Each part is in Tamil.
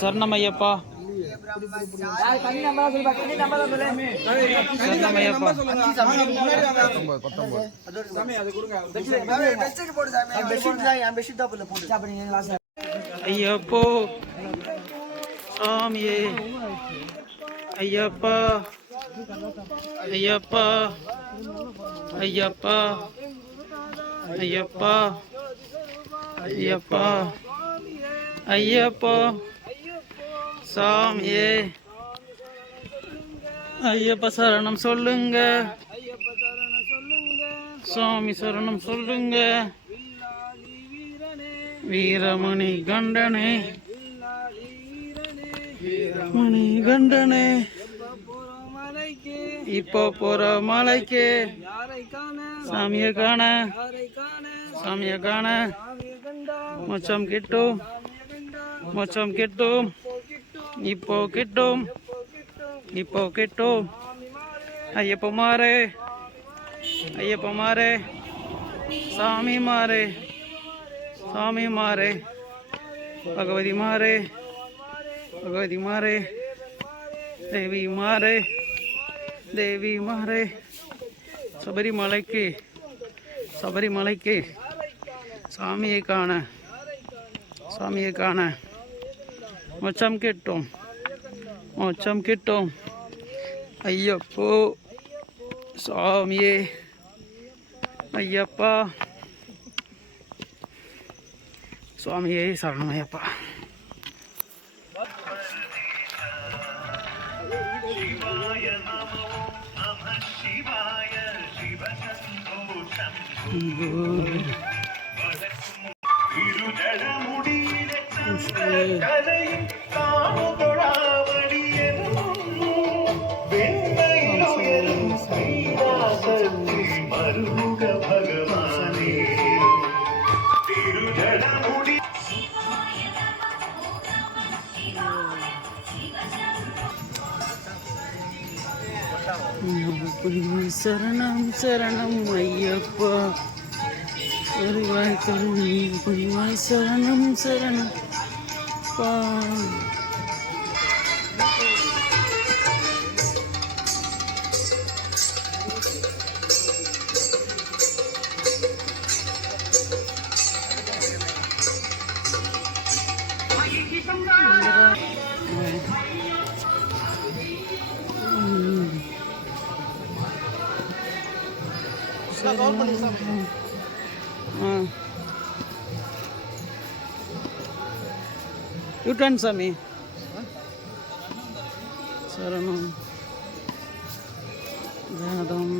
சரணமையப்பா ஐயப்போ சாமியே ஐயப்பா ஐயப்பா ஐயப்பா ஐயப்பா ஐயப்பா ஐயப்பா சாமியே ஐயப்பா சரணம் சொல்லுங்க சாமி சரணம் சொல்லுங்க வீரமணி கண்டனே மணி கண்டனே இப்போ போற மலைக்கு சாமியை காண சாமியை காண மோட்சம் கிட்டும் மோட்சம் கிட்டும் இப்போ கிட்டும் இப்போ கிட்டும் ஐயப்ப மாறே ஐயப்ப மாறே சாமி மாறே சாமி மாறே பகவதி மாறே भगवती मारे देवी मारे देवी मारे सबरीमலை के சாமியை காண மோட்சம் கிட்டும் ஐயப்போ சாமியே ஐயப்பா சுவாமியே சரணமையப்பா. சரணம் சரணம் ஐயப்பா வருவாய் கருணை புரிவாய் சரணம் சரணம் பா. யூட்டன் சாமி சரணம் வேதம்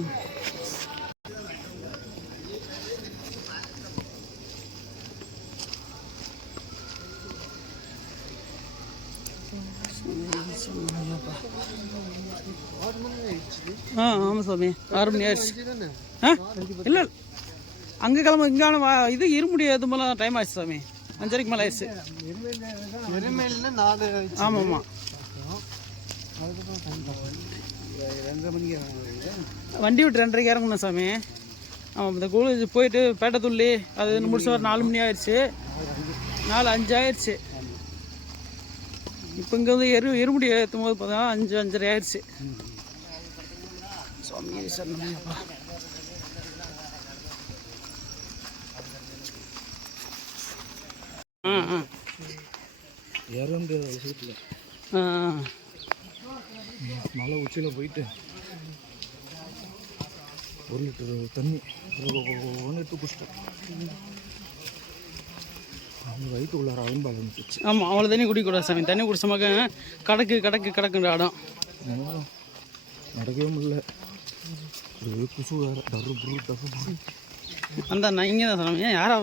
ஆமாம் சாமி 6 மணி ஆயிடுச்சு. இல்லை அங்கே கிளம்ப இங்கே இது இருமுடி அது மேலே டைம் ஆயிடுச்சு சாமி. 5:30 மேலே ஆயிடுச்சு. ஆமாம் வண்டி விட்டு 2:30 இறங்கணும் சாமி. ஆமாம் இந்த கோவில் போயிட்டு பேட்டை துள்ளி அது முடிச்ச ஒரு 4 மணி ஆயிடுச்சு. 4:05 ஆயிடுச்சு. இப்போ இங்கே வந்து இருமுடி ஏற்றும் போது பார்த்தா 5:30 ஆயிடுச்சு. சுவாமி சரணமையப்பா. மலை உச்சியில் போயிட்டு 1 லிட்டர் தண்ணி 1 லிட்டர் குடிச்சிட்டேன். வயிற்று உள்ளார அயன்பால் இருந்துச்சு. ஆமாம் அவ்வளோ தண்ணி குடிக்கூடாது சாமி. தண்ணி குடிச்சமாக்க கடக்குன்ற இடம் நடக்கவே முடியல. குசு வேறு டரு. அந்த நான் இங்கே தான் சாமி. யாரா